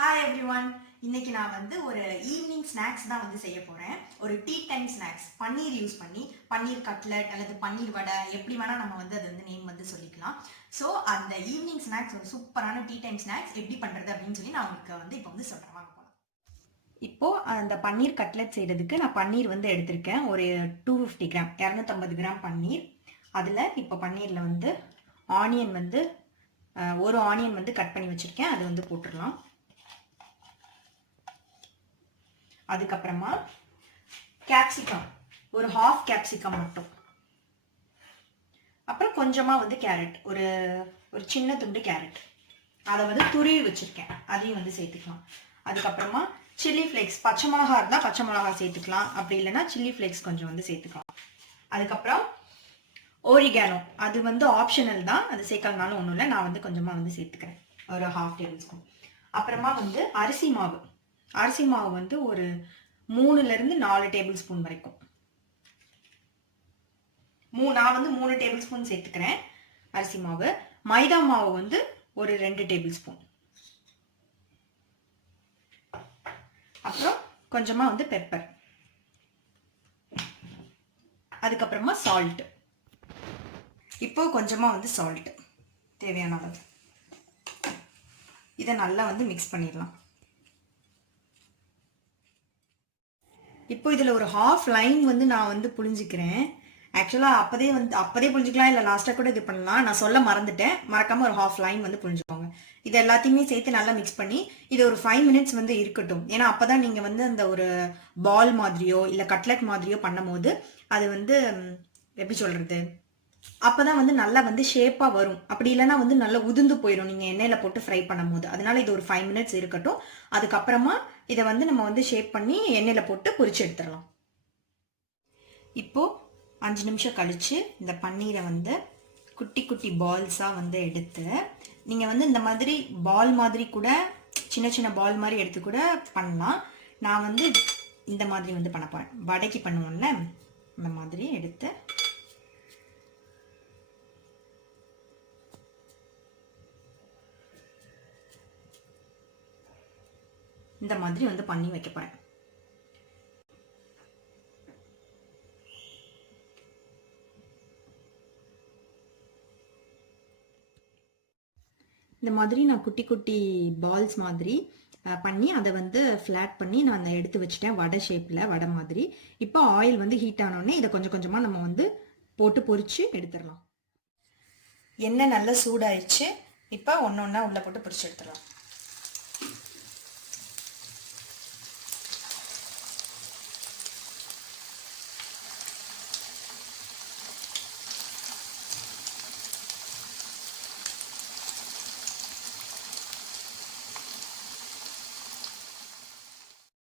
Hi everyone. இன்னைக்கு நான் வந்து ஒரு ஈவினிங் ஸ்நாக்ஸ் தான் வந்து செய்ய போறேன். ஒரு டீ டைம் ஸ்நாக்ஸ். பன்னீர் யூஸ் பண்ணி பன்னீர் கட்லெட் அல்லது பன்னீர் வடை எப்படி வேணா நம்ம வந்து அது வந்து நேம் வந்து சொல்லிக்கலாம். ஸோ அந்த ஈவினிங் ஸ்நாக்ஸ் ஒரு சூப்பரான டீ டைம் ஸ்நாக்ஸ் எப்படி பண்றது அப்படின்னு சொல்லி நான் உங்களுக்கு வந்து இப்போ வந்து சொல்றேன். வாங்க போலாம். இப்போ அந்த பன்னீர் கட்லெட் செய்யறதுக்கு நான் பன்னீர் வந்து எடுத்திருக்கேன். ஒரு 250 கிராம் 250 கிராம் பன்னீர். அதில் இப்போ பன்னீரில் வந்து ஆனியன் வந்து ஒரு ஆனியன் வந்து கட் பண்ணி வச்சுருக்கேன். அது வந்து போட்டுடலாம். அதுக்கப்புறமா கேப்சிகம் ஒரு ஹாஃப் கேப்சிகம் மட்டும். அப்புறம் கொஞ்சமாக வந்து கேரட் ஒரு ஒரு சின்ன துண்டு கேரட் அதை வந்து துருவி வச்சுருக்கேன். அதையும் வந்து சேர்த்துக்கலாம். அதுக்கப்புறமா சில்லி ஃப்ளேக்ஸ் பச்சை மிளகா இருந்தால் பச்சை மிளகா சேர்த்துக்கலாம். அப்படி இல்லைன்னா சில்லி ஃப்ளேக்ஸ் கொஞ்சம் வந்து சேர்த்துக்கலாம். அதுக்கப்புறம் ஓரிகானோ அது வந்து ஆப்ஷனல் தான், அது சேர்க்கலனாலும் ஒன்றும் இல்லை. நான் வந்து கொஞ்சமாக வந்து சேர்த்துக்கிறேன், ஒரு ½ டேபிள் ஸ்பூன். அப்புறமா வந்து அரிசி மாவு வந்து ஒரு 3லேருந்து 4 டேபிள் ஸ்பூன் வரைக்கும். நான் வந்து 3 டேபிள் ஸ்பூன் சேர்த்துக்கிறேன் அரிசி மாவு. மைதா மாவு வந்து ஒரு 2 டேபிள் ஸ்பூன். அப்புறம் கொஞ்சமாக வந்து பெப்பர். அதுக்கப்புறமா சால்ட். இப்போ கொஞ்சமாக வந்து சால்ட் தேவையான அளவு. இதை நல்லா வந்து மிக்ஸ் பண்ணிடலாம். இப்போ இதில் ஒரு ½ லைன் வந்து நான் வந்து புழிஞ்சிக்கிறேன். ஆக்சுவலாக அப்போதே புழிஞ்சிக்கலாம், இல்லை லாஸ்ட்டாக கூட இது பண்ணலாம். நான் சொல்ல மறந்துட்டேன். மறக்காமல் ஒரு ½ லைன் வந்து புழிஞ்சுக்கோங்க. இது எல்லாத்தையுமே சேர்த்து நல்லா மிக்ஸ் பண்ணி இது ஒரு 5 மினிட்ஸ் வந்து இருக்கட்டும். ஏன்னா அப்போ தான் நீங்கள் வந்து அந்த ஒரு பால் மாதிரியோ இல்லை கட்லெட் மாதிரியோ பண்ணும் போது அது வந்து எப்படி சொல்கிறது, அப்போ தான் வந்து நல்லா வந்து ஷேப்பாக வரும். அப்படி இல்லைன்னா வந்து நல்லா உதிர்ந்து போயிடும் நீங்கள் எண்ணெயில் போட்டு ஃப்ரை பண்ணும் போது. அதனால இது ஒரு 5 மினிட்ஸ் இருக்கட்டும். அதுக்கப்புறமா இதை வந்து நம்ம வந்து ஷேப் பண்ணி எண்ணெயில் போட்டு பொரிச்சு எடுத்துடலாம். இப்போது 5 நிமிஷம் கழித்து இந்த பன்னீரை வந்து குட்டி குட்டி பால்ஸாக வந்து எடுத்து நீங்கள் வந்து இந்த மாதிரி பால் மாதிரி கூட சின்ன சின்ன பால் மாதிரி எடுத்து கூட பண்ணலாம். நான் வந்து இந்த மாதிரி வந்து பண்ண போகிறேன். வடைக்கு பண்ணுவோம்ல இந்த மாதிரி எடுத்து இந்த மாதிரி வந்து பண்ணி வைக்க போகிறேன். இந்த மாதிரி நான் குட்டி குட்டி பால்ஸ் மாதிரி பண்ணி அதை வந்து ஃப்ளாட் பண்ணி நான் அதை எடுத்து வச்சுட்டேன் வடை ஷேப்பில், வடை மாதிரி. இப்போ ஆயில் வந்து ஹீட் ஆனோடனே இதை கொஞ்சம் கொஞ்சமாக நம்ம வந்து போட்டு பொரித்து எடுத்துடலாம். எண்ணெய் நல்லா சூடாயிடுச்சு. இப்போ ஒன்று ஒன்றா உள்ளே போட்டு பொரிச்சு எடுத்துடலாம்.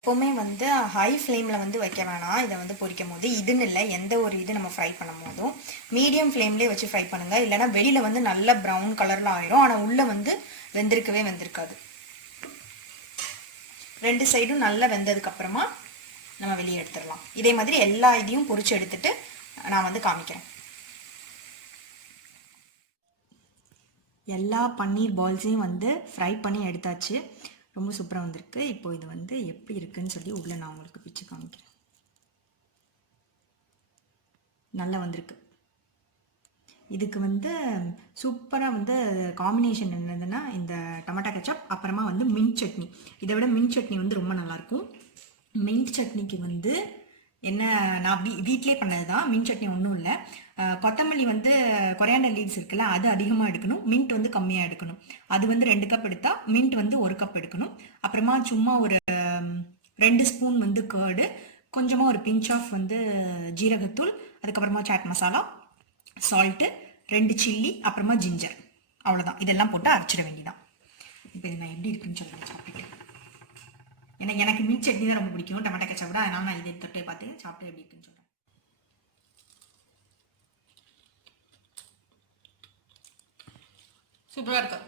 எப்போவுமே வந்து ஹை ஃப்ளேமில் வந்து வைக்க வேணாம். இதை வந்து பொரிக்கும் போது இதுன்னு இல்லை, எந்த ஒரு இது நம்ம ஃப்ரை பண்ணும் போதும் மீடியம் ஃப்ளேம்லேயே வச்சு ஃப்ரை பண்ணுங்கள். இல்லைனா வெளியில் வந்து நல்ல ப்ரௌன் கலரில் ஆயிரும், ஆனால் உள்ளே வந்து வெந்திருக்காது. 2 சைடும் நல்லா வெந்ததுக்கப்புறமா நம்ம வெளியே எடுத்துடலாம். இதே மாதிரி எல்லா இதையும் பொரிச்சு எடுத்துட்டு நான் வந்து காமிக்கிறேன். எல்லா பன்னீர் பால்ஸையும் வந்து ஃப்ரை பண்ணி எடுத்தாச்சு. ரொம்ப சூப்பராக வந்திருக்கு. இப்போ இது வந்து எப்படி இருக்குன்னு சொல்லி உள்ளே நான் உங்களுக்கு பிச்சு காமிக்கிறேன். நல்லா வந்திருக்கு. இதுக்கு வந்து சூப்பராக வந்து காம்பினேஷன் என்னதுன்னா இந்த டொமேட்டோ கெச்சப், அப்புறமா வந்து மின்ட் சட்னி. இதை விட மின்ட் சட்னி வந்து ரொம்ப நல்லாயிருக்கும். மின்ட் சட்னிக்கு வந்து என்ன, நான் வீட்டிலே பண்ணது தான். மின்ட் சட்னி ஒன்றும் இல்லை. கொத்தமல்லி வந்து கொரியாண்டர் லீவ்ஸ் இருக்குல்ல, அது அதிகமாக எடுக்கணும். மின்ட் வந்து கம்மியாக எடுக்கணும். அது வந்து 2 கப் எடுத்தால் மின்ட் வந்து 1 கப் எடுக்கணும். அப்புறமா சும்மா ஒரு 2 ஸ்பூன் வந்து கர்டு, கொஞ்சமாக ஒரு பிஞ்ச் ஆஃப் வந்து ஜீரகத்தூள், அதுக்கப்புறமா சாட் மசாலா, சால்ட்டு, 2 சில்லி, அப்புறமா ஜிஞ்சர். அவ்வளோதான். இதெல்லாம் போட்டு அரைச்சிட வேண்டியதான். இப்போ இது நான் எப்படி இருக்குன்னு சொல்கிறேன் சாப்பிட்டு. எனக்கு மின்ட் சட்னி தான் ரொம்ப பிடிக்கும் டொமேட்டோ கெச்சப் விட. அதனால நான் இதை தொட்டே பார்த்து சாப்பிட்டு எப்படி இருக்குன்னு சொல்கிறேன். சூப்பராக இருக்கு,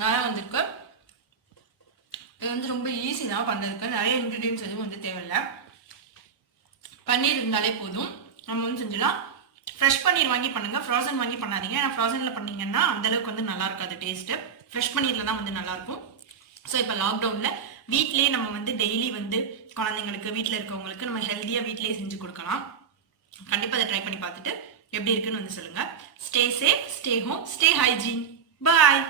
நல்லா வந்திருக்கு. இது வந்து ரொம்ப ஈஸி தான் பண்ணுறதுக்கு. நிறைய இன்க்ரீடியன்ஸ் எதுவும் வந்து தேவையில்லை. பன்னீர் இருந்தாலே போதும், நம்ம வந்து செஞ்சிடலாம். ஃப்ரெஷ் பன்னீர் வாங்கி பண்ணுங்கள், ஃப்ரோசன் வாங்கி பண்ணாதீங்க. ஏன்னா ஃப்ரோசனில் பண்ணிங்கன்னா அந்தளவுக்கு வந்து நல்லா இருக்காது டேஸ்ட்டு. ஃப்ரெஷ் பன்னீரில் தான் வந்து நல்லாயிருக்கும். ஸோ இப்போ லாக்டவுனில் வீட்டிலே நம்ம வந்து டெய்லி வந்து குழந்தைங்களுக்கு வீட்டில் இருக்கவங்களுக்கு நம்ம ஹெல்த்தியாக வீட்டிலேயே செஞ்சு கொடுக்கலாம். கண்டிப்பாக அதை ட்ரை பண்ணி பார்த்துட்டு எப்படி இருக்குன்னு வந்து சொல்லுங்கள். Stay safe, stay home, stay hygiene. பாய்.